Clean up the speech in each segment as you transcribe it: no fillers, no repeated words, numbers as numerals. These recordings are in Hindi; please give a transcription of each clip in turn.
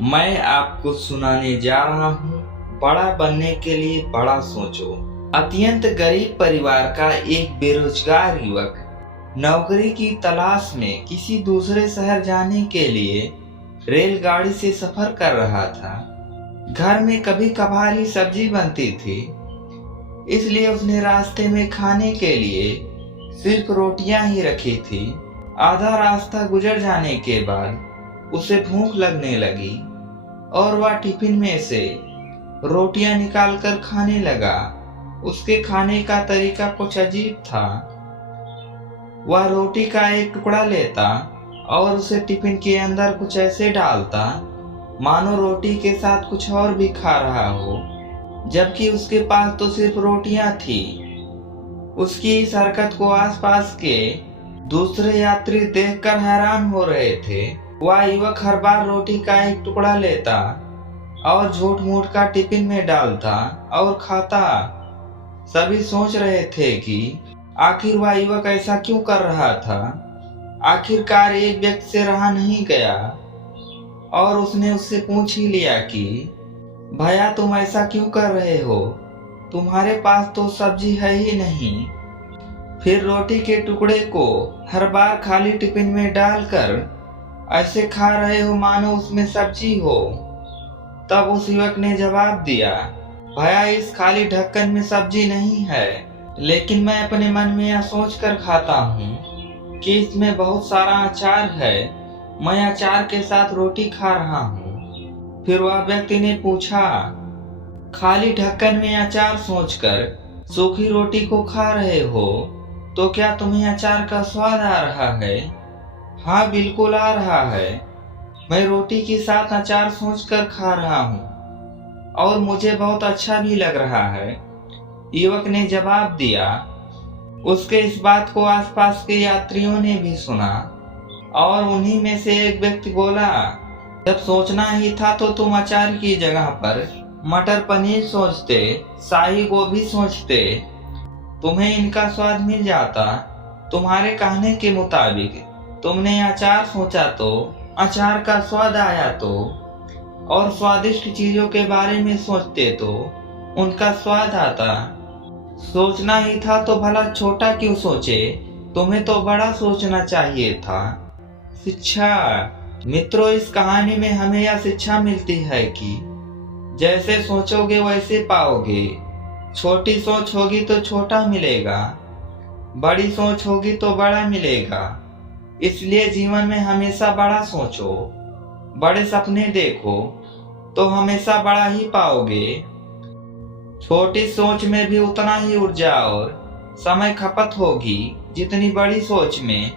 मैं आपको सुनाने जा रहा हूँ बड़ा बनने के लिए बड़ा सोचो। अत्यंत गरीब परिवार का एक बेरोजगार युवक नौकरी की तलाश में किसी दूसरे शहर जाने के लिए रेलगाड़ी से सफर कर रहा था। घर में कभी कभार ही सब्जी बनती थी, इसलिए उसने रास्ते में खाने के लिए सिर्फ रोटियां ही रखी थी। आधा रास्ता गुजर जाने के बाद उसे भूख लगने लगी और वह टिफिन में से रोटियां निकालकर खाने लगा। उसके खाने का तरीका कुछ अजीब था। वह रोटी का एक टुकड़ा लेता और उसे टिफिन के अंदर कुछ ऐसे डालता मानो रोटी के साथ कुछ और भी खा रहा हो, जबकि उसके पास तो सिर्फ रोटियां थी। उसकी इस हरकत को आसपास के दूसरे यात्री देखकर हैरान हो रहे थे। वह युवक हर बार रोटी का एक टुकड़ा लेता और झूठ मूठ का टिफिन में डालता और खाता। सभी सोच रहे थे कि आखिर वह युवक ऐसा क्यों कर रहा था। आखिरकार एक व्यक्ति से रहा नहीं गया और उसने उससे पूछ ही लिया कि भैया, तुम ऐसा क्यों कर रहे हो? तुम्हारे पास तो सब्जी है ही नहीं। फिर रोटी के टुकड़े को हर बार खाली टिफिन में डालकर ऐसे खा रहे हो मानो उसमें सब्जी हो। तब उस युवक ने जवाब दिया, भैया, इस खाली ढक्कन में सब्जी नहीं है, लेकिन मैं अपने मन में यह सोच कर खाता हूँ कि इसमें बहुत सारा अचार है। मैं अचार के साथ रोटी खा रहा हूँ। फिर वह व्यक्ति ने पूछा, खाली ढक्कन में अचार सोचकर सूखी रोटी को खा रहे हो, तो क्या तुम्हें अचार का स्वाद आ रहा है? हाँ, बिल्कुल आ रहा है। मैं रोटी के साथ अचार सोचकर खा रहा हूँ और मुझे बहुत अच्छा भी लग रहा है, युवक ने जवाब दिया। उसके इस बात को आसपास के यात्रियों ने भी सुना और उन्हीं में से एक व्यक्ति बोला, जब सोचना ही था तो तुम अचार की जगह पर मटर पनीर सोचते, शाही गोभी सोचते, तुम्हें इनका स्वाद मिल जाता। तुम्हारे कहने के मुताबिक तुमने अचार सोचा तो अचार का स्वाद आया तो, और स्वादिष्ट चीजों के बारे में सोचते तो उनका स्वाद आता। सोचना ही था तो भला छोटा क्यों सोचे? तुम्हें तो बड़ा सोचना चाहिए था। शिक्षा। मित्रों, इस कहानी में हमें यह शिक्षा मिलती है कि जैसे सोचोगे वैसे पाओगे। छोटी सोच होगी तो छोटा मिलेगा, बड़ी सोच होगी तो बड़ा मिलेगा। इसलिए जीवन में हमेशा बड़ा सोचो, बड़े सपने देखो, तो हमेशा बड़ा ही पाओगे। छोटी सोच में भी उतना ही ऊर्जा और समय खपत होगी जितनी बड़ी सोच में।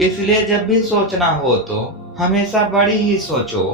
इसलिए जब भी सोचना हो तो हमेशा बड़ी ही सोचो।